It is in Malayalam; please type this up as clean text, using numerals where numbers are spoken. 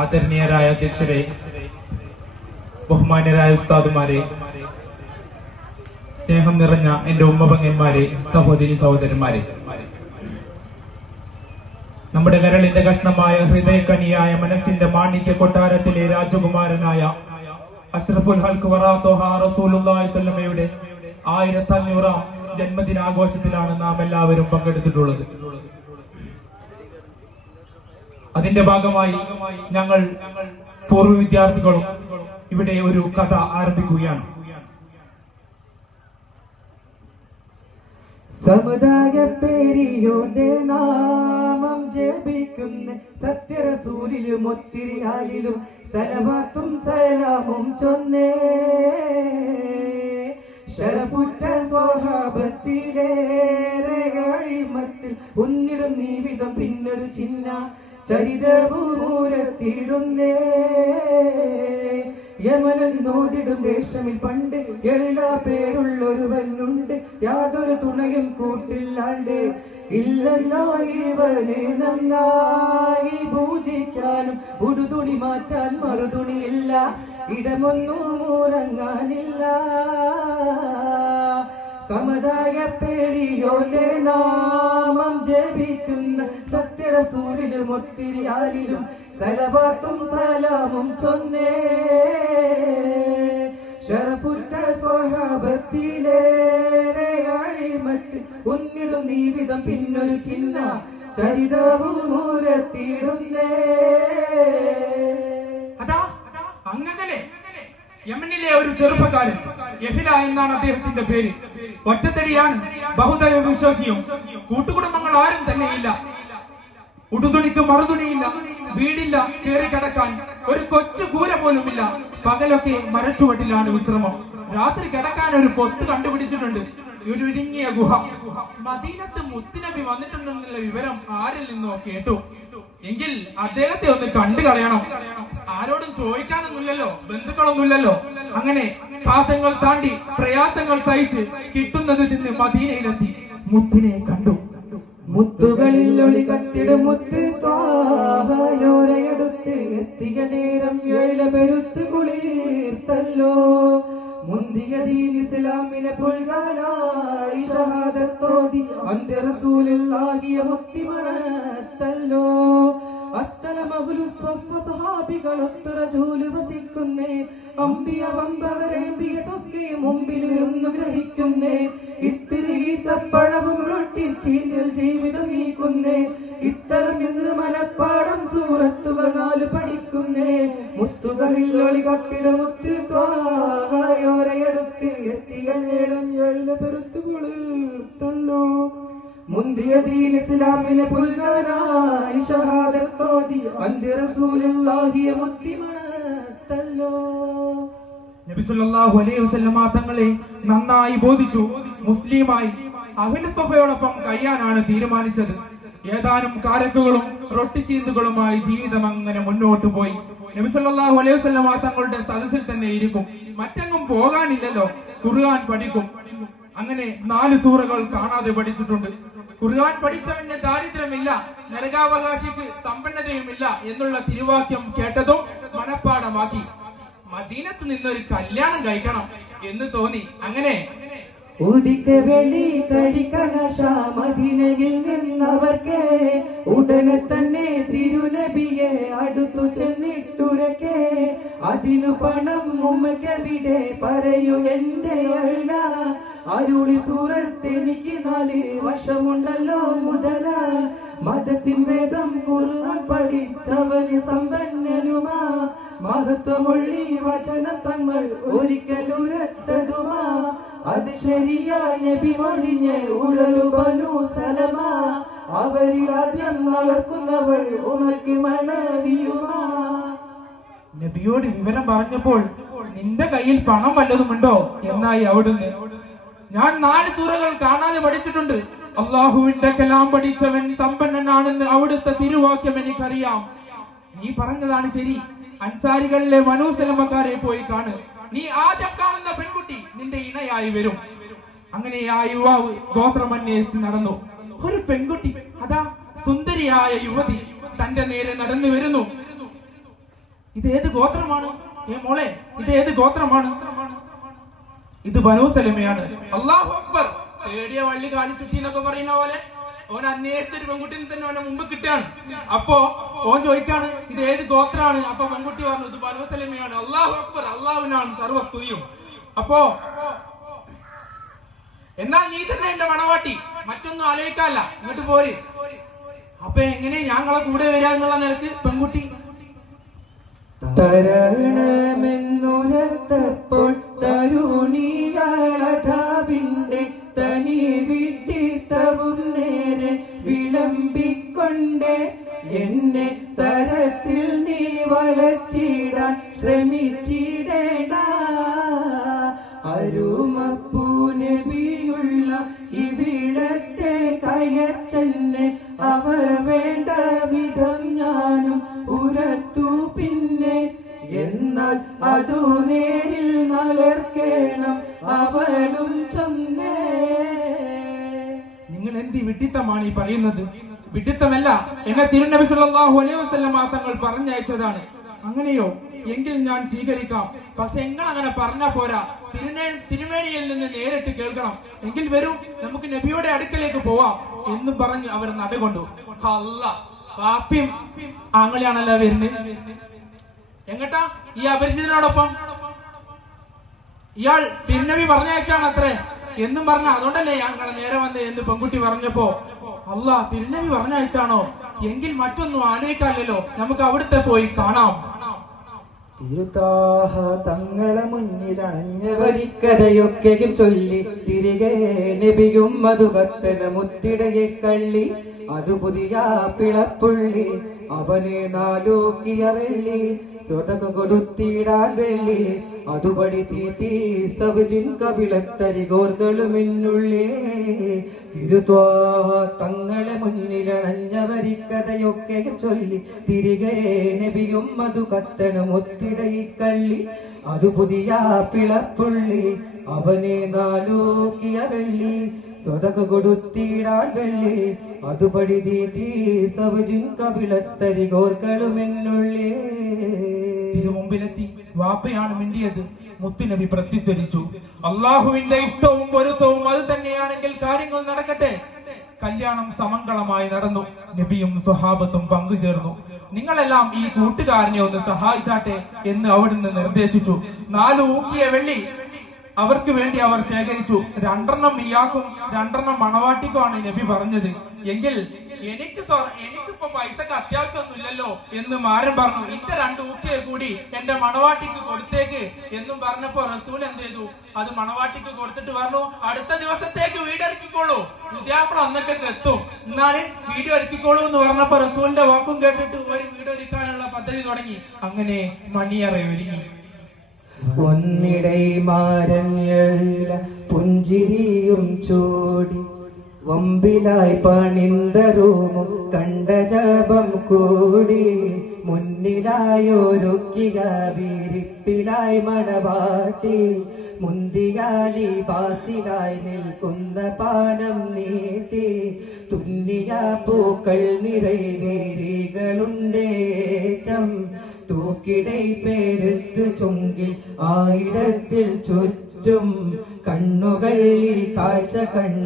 ആദരണീയരായ അധ്യക്ഷരെ, ബഹുമാന്യരായ ഉസ്താദുമാരെ, സ്നേഹം നിറഞ്ഞ എന്റെ ഉമ്മപങ്ങന്മാരെ, സഹോദരി സഹോദരന്മാരെ, നമ്മുടെ കരളിന്റെ കഷ്ണമായ ഹൃദയക്കനിയായ മനസ്സിന്റെ മാണിക്യ കൊട്ടാരത്തിലെ രാജകുമാരനായ അഷ്റഫുൽ ഹൽഖ് വറാത്തോഹ റസൂലുള്ളാഹി സ്വല്ലമയുടെ 1500-ാം ജന്മദിനാഘോഷത്തിലാണ് നാം എല്ലാവരും പങ്കെടുത്തിട്ടുള്ളത്. അതിന്റെ ഭാഗമായി ഞങ്ങൾ പൂർവ്വ വിദ്യാർത്ഥികളും ഇവിടെ ഒരു കഥ ആരംഭിക്കുകയാണ്. സമുദായ പേരിയോന്റെ നാമം ജപിക്കുന്ന സത്യറസൂലിലും ഒത്തിരി ആലിലും സലവാത്തും സലാമും ചൊന്നേ. ശരപുറ്റ സ്വഹാബത്തിലേറെ അഴിമത്തിൽ ഉന്നിടും നീവിധം പിന്നൊരു ചിഹ്ന ചരിതപൂരത്തിടുന്നേ. യമനെന്നോതിടും ദേശമിൽ പണ്ട് എല്ലാ പേരുള്ളൊരുവനുണ്ട്, യാതൊരു തുണയും കൂട്ടില്ലാണ്ട്. ഇല്ലല്ലോ ഇവന് നന്നായി പൂജിക്കാനും ഉടുതുണി മാറ്റാൻ മറുതുണിയില്ല, ഇടമൊന്നും ഉറങ്ങാനില്ല. സമുദായ പേരിയോന്റെ നാമം ജപിക്കുന്ന സത്യറസൂലിലും ഒത്തിരി ആലിലും സലവാത്തും സലാമും ചൊന്നേ. ശരപുറ്റ സ്വഹാബത്തിലേറെ അഴിമത്തിൽ ഉന്നിടും നീവിധം പിന്നൊരു ചിഹ്ന ചരിതപൂരത്തിടുന്നേ. അതാ അങ്ങകലെ യമനിലെ ഒരു ചെറുപ്പക്കാരൻ, യഹില എന്നാണ് അദ്ദേഹത്തിന്റെ പേര്. ഒറ്റത്തടിയാണ്, ബഹുദൈവ വിശ്വാസിയും. കൂട്ടുകുടുംബങ്ങൾ ആരും തന്നെയില്ല, ഉടുതുണിക്ക് മറുതുണിയില്ല, വീടില്ല കയറി കിടക്കാൻ, ഒരു കൊച്ചു കൂര പോലുമില്ല. പകലൊക്കെ മരച്ചുവട്ടിലാണ് വിശ്രമം. രാത്രി കിടക്കാൻ ഒരു പൊത്ത് കണ്ടുപിടിച്ചിട്ടുണ്ട്, ഒരു ഇടുങ്ങിയ ഗുഹ. മദീനത്ത് മുത്തുനബി വന്നിട്ടുണ്ടെന്നുള്ള വിവരം ആരിൽ നിന്നോ കേട്ടു. എങ്കിൽ അദ്ദേഹത്തെ ഒന്ന് കണ്ടു കളയണം. ആരോടും ചോദിക്കാനൊന്നുമില്ലല്ലോ, ബന്ധുക്കളൊന്നുമില്ലല്ലോ. അങ്ങനെ കാതങ്ങൾ താണ്ടി പ്രയാസങ്ങൾ സഹിച്ച് കിട്ടുന്നത് തിന്ന് മദീനയിലെത്തി മുത്തിനെ കണ്ടു. മുത്തുകളിൽ ഒളി കത്തിടും മുത്ത് ത്വാഹയോരയെടുത്ത് എത്തിയ നേരം ഏഴ പെരുത്ത് കുളിർത്തല്ലോ. മുന്തിയ ദീൻ ഇസ്ലാമിനെ പുൽകാനായി ഷഹാദത്തോതി അന്ത്യ റസൂലുള്ളാഹിയ മുത്തി മണത്തല്ലോ. അത്തല മഹ്ലു സ്വപ്പ സഹാബികൾ ഒത്തറ ജോലി വസിക്കുന്നേ. അമ്പിയ വമ്പവരമ്പിയതൊക്കെ മുമ്പിലിരുന്നു ഗ്രഹിക്കുന്നേ. ഇത്തിരി ഈത്തപ്പഴവും റൊട്ടി ചീന്തിൽ ജീവിതം നീക്കുന്നേ. ഇത്തരം ഇന്ന് മനപ്പാടം സൂറത്തുകൾ 4 പഠിക്കുന്നേ. മുത്തുകളിൽ ഒളി കത്തിട മുത്ത് ത്വാഹയോരയെടുത്ത് എത്തിയ നേരം ഏഴ പെരുത്ത് കുളിർത്തല്ലോ. മുന്തിയ ദീൻ ഇസ്ലാമിനെ പുൽകാനായി ഷഹാദത്തോതി അന്ത്യ റസൂലുള്ളാഹിയ മുത്തി മണത്തല്ലോ. നബി സല്ലല്ലാഹു അലൈഹി വസല്ലമ തങ്ങളെ നന്നായി ബോധിച്ചു. മുസ്ലിമായി അഹ്ലു സ്വഫയോടൊപ്പം കഴിയാനാണ് തീരുമാനിച്ചത്. ഏതാനും കാരക്കുകളും റൊട്ടിച്ചീന്തുകളുമായി ജീവിതം അങ്ങനെ മുന്നോട്ട് പോയി. നബി സല്ലല്ലാഹു അലൈഹി വസല്ലമ തങ്ങളുടെ സദസ്സിൽ തന്നെ ഇരിക്കും, മറ്റെങ്ങും പോകാനില്ലല്ലോ. ഖുർആൻ പഠിക്കും. അങ്ങനെ 4 സൂറകൾ കാണാതെ പഠിച്ചിട്ടുണ്ട്. ഖുർആൻ പഠിച്ചവന് ദാരിദ്ര്യമില്ല, നരകാവകാശിക്ക് സമ്പന്നതയുമില്ല എന്നുള്ള തിരുവാക്യം കേട്ടതും മനപ്പാടമാക്കി. മദീനത്ത് നിന്നൊരു കല്യാണം കഴിക്കണം എന്ന് തോന്നി. അങ്ങനെ ഉദിക്ക വെള്ളി കഴിക്കനശ മദീനയിൽ നിന്നവർക്ക് ഉടനെ തന്നെ തിരുനബിയെ അടുത്തു ചെന്നിട്ടുരക്കെ. അതിനു പണം ഉമ്മക്കെവിടെ പറയൂ എന്റെ അള്ള. അരുളി സൂറത്ത് എനിക്ക് 4 വർഷമുണ്ടല്ലോ മുതല. മതത്തിൻ വേദം ഖുർആൻ പഠിച്ചവന് സമ്പന്നനുമാ. മഹത്വമൊള്ളി വചനം തങ്ങൾ ഒരിക്കലുരത്തതുമാ. അത് ശരിയാ നബി മൊഴിഞ്ഞ് ഉഴലു ബനു സലമ. അവരിൽ ആദ്യം നടക്കുന്നവൾ ഉമക്ക് മണവിയുമാ. നബിയോട് വിവരം പറഞ്ഞപ്പോൾ നിന്റെ കയ്യിൽ പണം വല്ലതുമുണ്ടോ എന്നായി അവിടുന്ന്. ഞാൻ 4 സൂറകൾ കാണാതെ പഠിച്ചിട്ടുണ്ട്. അള്ളാഹുവിന്റെ കലാം പഠിച്ചവൻ സമ്പന്നനാണെന്ന് അവിടുത്തെ തിരുവാക്യം എനിക്കറിയാം. നീ പറഞ്ഞതാണ് ശരി. അൻസാരികളിലെ ബനൂ സലമക്കാരെ പോയി കാണ്. നീ ആദ്യം കാണുന്ന പെൺകുട്ടി നിന്റെ ഇണയായി വരും. അങ്ങനെ ആ യുവാവ് ഗോത്രമന്വേഷിച്ച് നടന്നു. ഒരു പെൺകുട്ടി, അതാ സുന്ദരിയായ യുവതി തന്റെ നേരെ നടന്നു വരുന്നു. ഇത് ഏത് ഗോത്രമാണ്? മോളെ, ഇത് ഏത് ഗോത്രമാണ്? ഇത് ബനൂ സലമയാണ്. അല്ലാഹു അക്ബർ. തേടിയ വള്ളി കാലി ചുറ്റി എന്നൊക്കെ പറയുന്ന പോലെ ഓൻ അന്വേഷിച്ചൊരു പെൺകുട്ടിനെ തന്നെ അവനെ മുമ്പ് കിട്ടുകയാണ്. അപ്പോ ഓൻ ചോദിക്കാണ് ഇത് ഏത് ഗോത്രമാണ്? അപ്പൊ പെൺകുട്ടി പറഞ്ഞു ഇത് ബനൂ സലമയാണ്. അല്ലാഹു അക്ബർ. അള്ളാഹുവിനാണ് സർവസ്തുതിയും. അപ്പോ എന്നാൽ നീ തന്നെ എന്റെ മണവാട്ടി, മറ്റൊന്നും ആലോചിക്കാല്ല, ഇങ്ങോട്ട് പോര്. അപ്പൊ എങ്ങനെ ഞങ്ങളെ കൂടെ വരിക എന്നുള്ള നിലക്ക് പെൺകുട്ടി തരണമെന്നുരത്തപ്പോൾ തരുണിയാളധാവിന്റെ തനി വിട്ടിത്തവും നേരെ വിളമ്പിക്കൊണ്ടേ എന്നെ തരത്തിൽ നീ വളച്ചിടാൻ ശ്രമിച്ചിടേണ്ട. അരുമപ്പൂ നബിയുള്ള ഇവിടത്തെ കയച്ചെന്നെ അവർ വേണ്ട വിധം ഞാനും ഉരത്തു പിന്നെ. എന്നാൽ അതു നേരിൽ നളർക്കേണം അവളും ചൊന്നേ. നിങ്ങൾ എന്ത് വിഡ്ഢിത്തമാണ് ഈ പറയുന്നത്? വിഡ്ഢിത്തമല്ല, എന്നെ തിരുനബി സല്ലല്ലാഹു അലൈഹി വസല്ലം തങ്ങൾ പറഞ്ഞയച്ചതാണ്. അങ്ങനെയോ? എങ്കിൽ ഞാൻ സ്വീകരിക്കാം. പക്ഷെ നിങ്ങൾ അങ്ങനെ പറഞ്ഞാ പോരാ, തിരുമേനിയിൽ നിന്ന് നേരിട്ട് കേൾക്കണം. എങ്കിൽ വരൂ, നമുക്ക് നബിയുടെ അടുക്കലേക്ക് പോവാം എന്ന് പറഞ്ഞ് അവർ നടകൊണ്ടു. അല്ലാഹ്, പാപ്പിയും ആങ്ങളെയാണല്ലോ വരുന്നത്. എങ്ങട്ടാ? ഈ അപരിചിതനോടൊപ്പം. ഇയാൾ തിരുനബി പറഞ്ഞയച്ചാണ് അത്രേ എന്നും പറഞ്ഞ, അതുകൊണ്ടല്ലേ ഞങ്ങളെ നേരെ വന്ന് എന്ന് പെൺകുട്ടി പറഞ്ഞപ്പോ അല്ലാഹ് തിരുനബി പറഞ്ഞയച്ചാണോ? എങ്കിൽ മറ്റൊന്നും ആലോചിക്കാമല്ലോ, നമുക്ക് അവിടുത്തെ പോയി കാണാം. തിരുത്താഹ തങ്ങളെ മുന്നിൽ അണഞ്ഞവരിക്കഥയൊക്കെയും ചൊല്ലി തിരികെ നബിയും മധു കത്തന മുത്തിടയെ കള്ളി. അത് പുതിയ പിളപ്പുള്ളി അവനെ നാലോക്കിയ വെള്ളി സ്വതക കൊടുത്തിടാൻ വെള്ളി. അതുപടി തീറ്റി സബിജിൻ കവിളത്തരികോர்களுമെന്നുള്ളേ. തിരുത്വാഹ തങ്ങളെ മുന്നിലണഞ്ഞവരിക്കഥയൊക്കെയും ചൊല്ലി തിരികെ നബിയും മധു കത്തനും ഒത്തിടയിക്കള്ളി. അത് പുതിയ പിളപ്പുള്ളി അവനെ നാലോക്കിയ വെള്ളി സ്വതക കൊടുത്തിടാൻ വെള്ളി. അതുപടി തീറ്റി സബിജിൻ കവിളത്തരികോர்களுമെന്നുള്ളേ. തിരുമുമ്പിലെത്തി വാപ്പയാണ് മിണ്ടിയത്. മുത്തുനബി പ്രത്യുത്തരിച്ചു, അള്ളാഹുവിന്റെ ഇഷ്ടവും പൊരുത്തവും അത് തന്നെയാണെങ്കിൽ കാര്യങ്ങൾ നടക്കട്ടെ. കല്യാണം സമംഗളമായി നടന്നു. നബിയും സ്വഹാബത്തും പങ്കുചേർന്നു. നിങ്ങളെല്ലാം ഈ കൂട്ടുകാരനെ ഒന്ന് സഹായിച്ചാട്ടെ എന്ന് അവിടുന്ന് നിർദ്ദേശിച്ചു. 4 ഊക്കിയ വെള്ളി അവർക്ക് വേണ്ടി അവർ ശേഖരിച്ചു. 2 ഇയാൾക്കും 2 മണവാട്ടിക്കുമാണ് നബി പറഞ്ഞത്. എങ്കിൽ എനിക്കിപ്പോ പൈസക്ക് അത്യാവശ്യമൊന്നുമില്ലല്ലോ എന്ന് മാരൻ പറഞ്ഞു. ഇന്റെ 2 ഊക്കിയെ കൂടി എന്റെ മണവാട്ടിക്ക് കൊടുത്തേക്ക് എന്നും പറഞ്ഞപ്പോ റസൂൽ എന്ത് ചെയ്തു? അത് മണവാട്ടിക്ക് കൊടുത്തിട്ട് പറഞ്ഞു, അടുത്ത ദിവസത്തേക്ക് വീടൊരുക്കിക്കോളൂ, ഉദ്യാപ്പള അന്നൊക്കെ എത്തും, എന്നാല് വീടൊരുക്കിക്കോളൂ എന്ന് പറഞ്ഞപ്പോ റസൂലിന്റെ വാക്കും കേട്ടിട്ട് ഒരു വീടൊരുക്കാനുള്ള പദ്ധതി തുടങ്ങി. അങ്ങനെ മണിയറ ഒരുങ്ങി. ഒന്നിടൈ മാരൻ പുഞ്ചിരിയും ചൂടി വമ്പിലായി പണിന്ത റൂമും കണ്ട ജപം കൂടി. മുന്നിലായൊരുക്കിയ വിരിപ്പിലായി മണവാട്ടി മുന്തിയാലി ബാസിലായി നിൽക്കുന്ന പാനം നീട്ടി. തുന്നിയ പൂക്കൾ നിറവേരികളുണ്ടേറ്റം തൂക്കിടൈ പേരുത്ത് ചുങ്കിൽ ആയിരത്തിൽ ചുറ്റും കണ്ണുകളിൽ കാഴ്ച കണ്ണു.